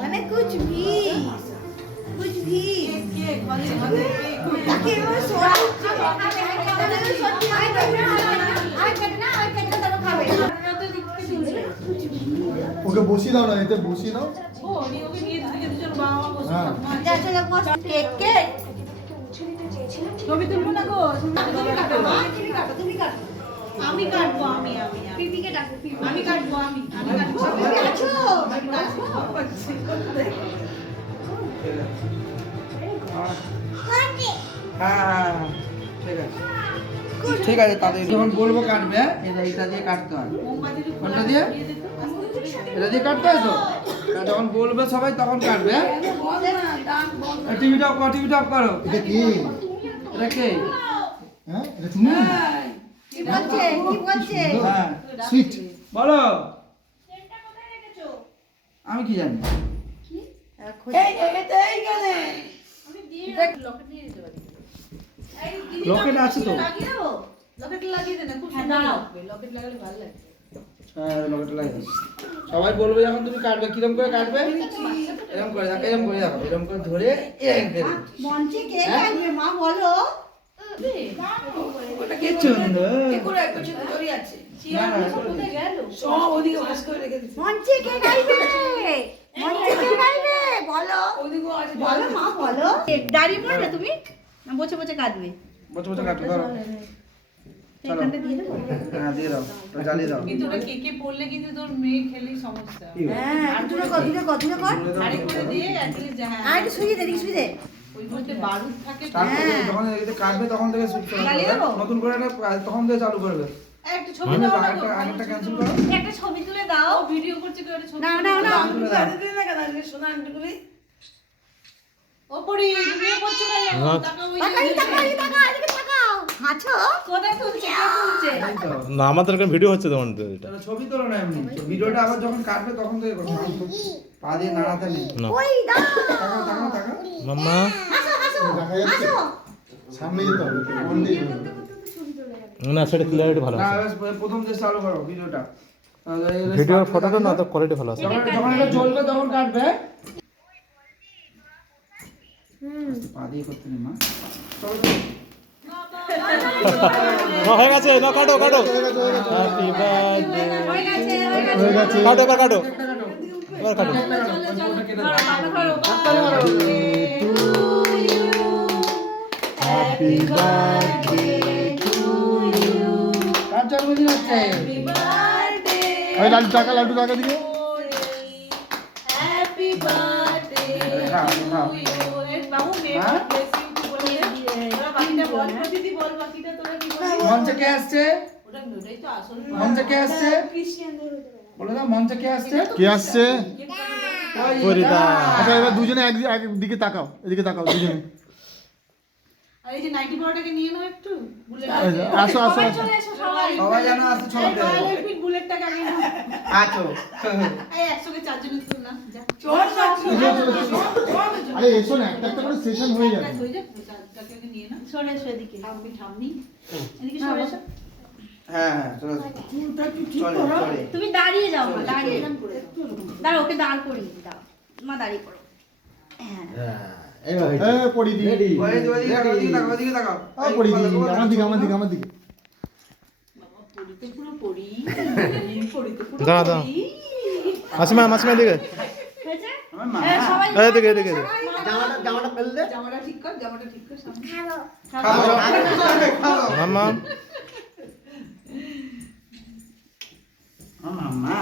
মানে कुछ भी তাকে ওই সোনা ওকে বসিয়ে দাও না, এতে বসিয়ে দাও। ছবি তুলবো না গো, আমি কাটবো, আমি কাটবো, আমি হ্যাঁ ঠিক আছে তাদের যখন বলবো কাটবে, এটা দিয়ে কাটতে হয়, কোনটা দিয়ে, এটা দিয়ে কাটতে হয় তো। যখন বলবে সবাই তখন কাটবে। টিভিটা অফ করো। এটা কি? এটা কে? হ্যাঁ, এটা চুমু? কি বলছে হ্যাঁ, সুইট। বলো। আমি কি জানি? লকেট আছে তো। হ্যাঁ, লকেট লাগিয়ে দাও। সবাই বলবে যখন তুমি কাটবে, কিরম করে কাটবে? এরকম করে দেখো, এরকম করে ধরে মঞ্চে কে গাইবে মা বলো? ওটা কি সুন্দর। মঞ্চে কে গাইবে? বলো বলো মা বলো। দাঁড়িয়ে পড়বে তুমি, বসে বসে কাটবে। বসে কাটবে ধরো। এখানটা দিয়ে দেবো। হ্যাঁ দিয়ে দাও, ওটা জ্বালিয়ে দাও। কিন্তু ওটা কেকে পড়লে কিন্তু তোর মেয়ে খেলেই সমস্যা। হ্যাঁ, দূরে কর। আরে করে দিয়ে অ্যাটলিস্ট জানা। আর একটু শুয়ে দে, ওই মধ্যে বারুদ থাকে। তারপরে যখন এটা কাটবে তখন থেকে সুইচ চালু করবে। নতুন করে একটা তখন থেকে চালু করবে। একটা ছবি দাও না গো। আগেরটা ক্যান্সেল করো। একটা ছবি তুলে দাও। ভিডিও করছে কেউ একটা ছবি। না ও পড়ি তুমি করছো কেন? টাকা ওই তাকাও হাঁচো কোথায় তুলছে? এই তো। না আমাদের এখানে ভিডিও হচ্ছে তখন তো এটা তাহলে ছবি তোলো না এমনি। তো ভিডিওটা আবার যখন কাটবে তখন থেকে করো। পা দিয়ে নাড়াতে নেই। না ওই দাও। তাকাও। মাম্মা হাসো দেখা যাচ্ছে? সামনে যেতে হবে, কোন দিকে? না সেটা ক্লিয়ারিটি ভালো না, আছে এবার প্রথম থেকে চালু করো ভিডিওটা। ভিডিওর ফটোটা না তো কোয়ালিটি ভালো আছে যখন এটা জ্বলবে তখন কাটবে। পা দিয়ে করতে নেই মা। হয়ে গেছে না কাটো হ্যাপি বার্থডে হয়ে গেছে। কাটো এবার কাটো হ্যাপি বার্থডে টু ইউ। কার জন্মদিন হচ্ছে? ওই লাড্ডু টাকা দিকে। হ্যাপি বার্থডে খাও। বাবু মেয়ে হ্যাঁ? ব্লেস ইউ টু বলে তোরা বাকিটা বল প্রতিদি বল বাকিটা তোরা কি বলবি? মঞ্চে কে আসছে? ওটাই তো আসল। মঞ্চে কে আসছে? বলে দাও মঞ্চে কে আসছে? কে আসছে? ওই ফরিদা। আচ্ছা, এবার দুজনে একদিকে তাকাও, এদিকে তাকাও দুজনে। আর এই যে নাইটি পাউডারকে নিয়ে নাও একটু বুলেট। আসো। চলে এসো সবাই। সবাই জানো আসছে এই ছবিতে। রয়্যাল এনফিল্ড বুলেটটাকে আগে নাও। আছো। এই 100 কে 4 জনের তুল না যা। আরে এসো না, একটা করে সেশন হয়ে যাবে। হয়ে যাক তাকে নিয়ে না। সরে এসো এদিকে। আমি ঠামনি। এদিকে সরে এসো। হ্যাঁ চলো। চলে। তুমি দাঁড়িয়ে যাও মা, দাঁড়িয়ে দাঁড়াও, ওকে দাঁড় করিয়ে দাও মা, দাঁড়িয়ে করো। হ্যাঁ পড়ি দি। ওইদিকে তাকাও। পড়ি দি, আমার দিকে। বাবা পড়িতে পুরো পড়ি। পড়িতে পুরো দাঁড়া মাসিমা দিকে হয়েছে? আমার মা। সবাই এদিকে জামাটা ঠিক কর সামনে। খাও। মাম্মা আমার মা।